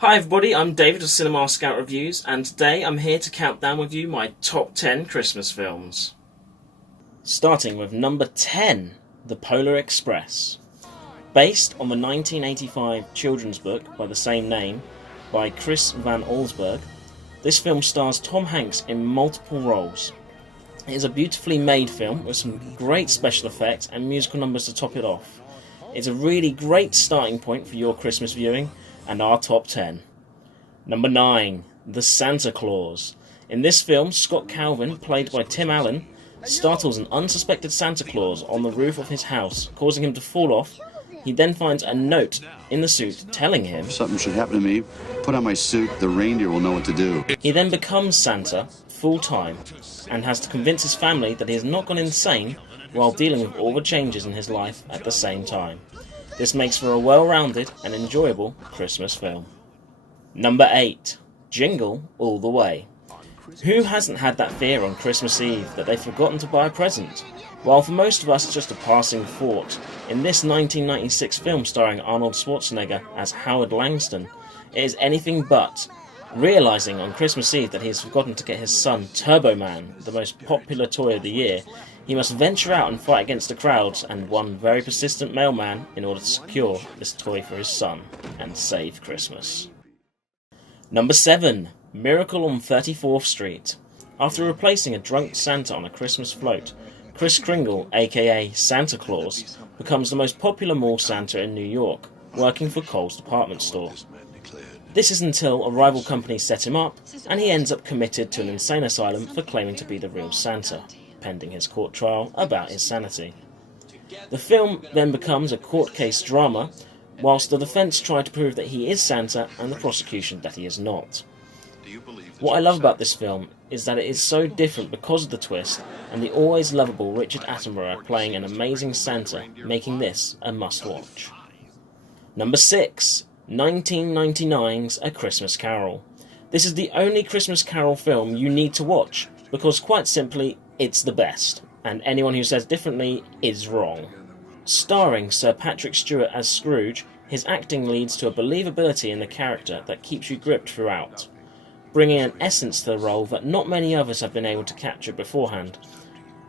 Hi everybody, I'm David of Cinema Scout Reviews, and today I'm here to count down with you my top 10 Christmas films. Starting with number 10, The Polar Express. Based on the 1985 children's book by the same name by Chris Van Allsburg, this film stars Tom Hanks in multiple roles. It is a beautifully made film with some great special effects and musical numbers to top it off. It's a really great starting point for your Christmas viewing, and our top 10. Number 9, The Santa Claus. In this film, Scott Calvin, played by Tim Allen, startles an unsuspected Santa Claus on the roof of his house, causing him to fall off. He then finds a note in the suit telling him, "If something should happen to me, put on my suit, the reindeer will know what to do." He then becomes Santa full-time and has to convince his family that he has not gone insane while dealing with all the changes in his life at the same time. This makes for a well-rounded and enjoyable Christmas film. Number 8, Jingle All the Way. Who hasn't had that fear on Christmas Eve that they've forgotten to buy a present? While for most of us it's just a passing thought, in this 1996 film starring Arnold Schwarzenegger as Howard Langston, it is anything but. Realising on Christmas Eve that he has forgotten to get his son Turbo Man, the most popular toy of the year, he must venture out and fight against the crowds and one very persistent mailman in order to secure this toy for his son and save Christmas. Number 7, Miracle on 34th Street. After replacing a drunk Santa on a Christmas float, Kris Kringle, aka Santa Claus, becomes the most popular mall Santa in New York, working for Kohl's department store. This is until a rival company set him up, and he ends up committed to an insane asylum for claiming to be the real Santa, pending his court trial about his sanity. The film then becomes a court case drama, whilst the defence try to prove that he is Santa and the prosecution that he is not. What I love about this film is that it is so different because of the twist and the always lovable Richard Attenborough playing an amazing Santa, making this a must-watch. Number 6, 1999's A Christmas Carol. This is the only Christmas Carol film you need to watch, because quite simply, it's the best, and anyone who says differently is wrong. Starring Sir Patrick Stewart as Scrooge, his acting leads to a believability in the character that keeps you gripped throughout, bringing an essence to the role that not many others have been able to capture beforehand.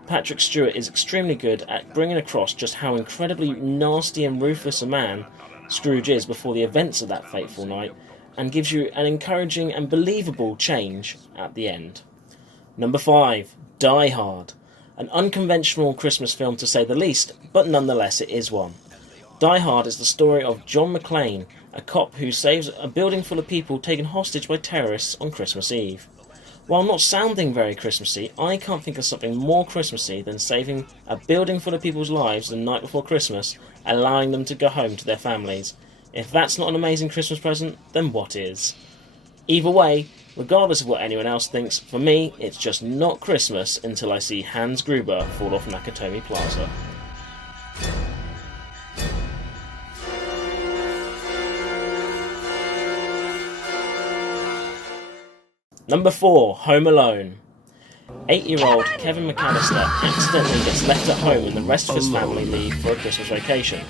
Patrick Stewart is extremely good at bringing across just how incredibly nasty and ruthless a man Scrooge is before the events of that fateful night, and gives you an encouraging and believable change at the end. Number 5, Die Hard. An unconventional Christmas film to say the least, but nonetheless it is one. Die Hard is the story of John McClane, a cop who saves a building full of people taken hostage by terrorists on Christmas Eve. While not sounding very Christmassy, I can't think of something more Christmassy than saving a building full of people's lives the night before Christmas, allowing them to go home to their families. If that's not an amazing Christmas present, then what is? Either way, regardless of what anyone else thinks, for me, it's just not Christmas until I see Hans Gruber fall off Nakatomi Plaza. Number 4, Home Alone. 8-year-old Kevin McAllister accidentally gets left at home and the rest of his family leave for a Christmas vacation.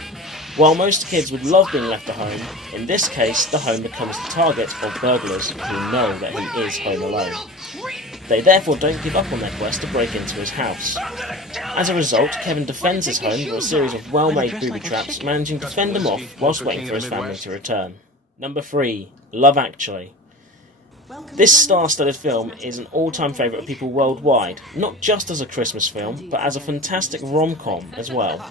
While most kids would love being left at home, in this case the home becomes the target of burglars who know that he is home alone. They therefore don't give up on their quest to break into his house. As a result, Kevin defends his home with a series of well-made booby traps, managing to fend them off whilst waiting for his family to return. Number 3, Love Actually. This star-studded film is an all-time favourite of people worldwide, not just as a Christmas film, but as a fantastic rom-com as well.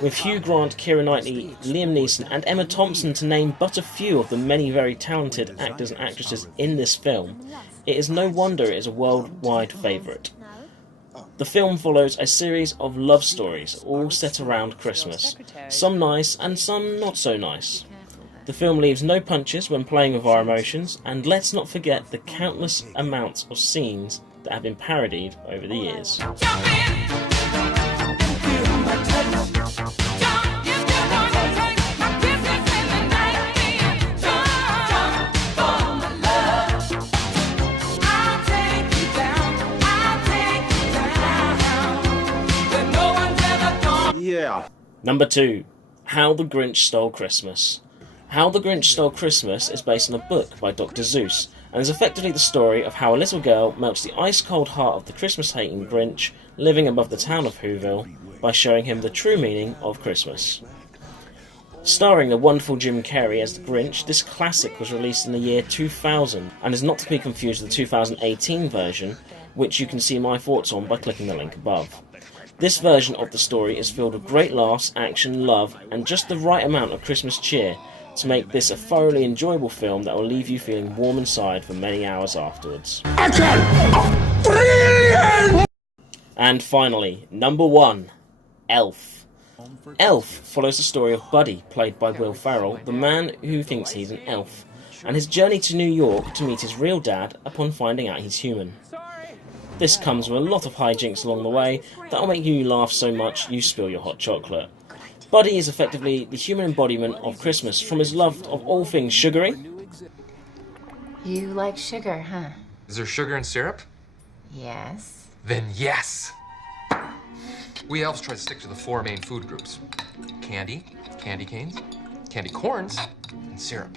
With Hugh Grant, Keira Knightley, Liam Neeson and Emma Thompson to name but a few of the many very talented actors and actresses in this film, it is no wonder it is a worldwide favourite. The film follows a series of love stories, all set around Christmas, some nice and some not so nice. The film leaves no punches when playing with our emotions, and let's not forget the countless amounts of scenes that have been parodied over the years. Yeah. Number 2, How the Grinch Stole Christmas. How the Grinch Stole Christmas is based on a book by Dr. Seuss, and is effectively the story of how a little girl melts the ice-cold heart of the Christmas-hating Grinch living above the town of Whoville by showing him the true meaning of Christmas. Starring the wonderful Jim Carrey as the Grinch, this classic was released in the year 2000 and is not to be confused with the 2018 version, which you can see my thoughts on by clicking the link above. This version of the story is filled with great laughs, action, love, and just the right amount of Christmas cheer to make this a thoroughly enjoyable film that will leave you feeling warm inside for many hours afterwards. Brilliant! And finally, number 1, Elf. Elf follows the story of Buddy, played by Will Ferrell, the man who thinks he's an elf, and his journey to New York to meet his real dad upon finding out he's human. This comes with a lot of hijinks along the way that'll make you laugh so much you spill your hot chocolate. Buddy is effectively the human embodiment of Christmas from his love of all things sugary. You like sugar, huh? Is there sugar in syrup? Yes. Then yes! We elves try to stick to the 4 main food groups. Candy, candy canes, candy corns, and syrup.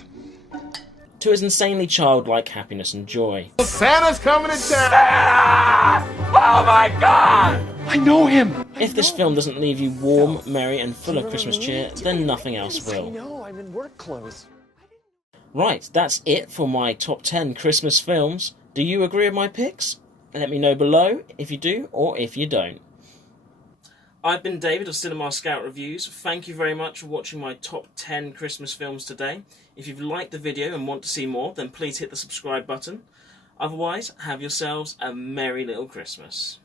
To his insanely childlike happiness and joy. Santa's coming to town! Santa! Oh my God! I know him! If this film doesn't leave you warm, merry, and full of Christmas cheer, then nothing else will. No, I'm in work clothes. Right, that's it for my top 10 Christmas films. Do you agree with my picks? Let me know below if you do or if you don't. I've been David of Cinema Scout Reviews. Thank you very much for watching my top 10 Christmas films today. If you've liked the video and want to see more, then please hit the subscribe button. Otherwise, have yourselves a merry little Christmas.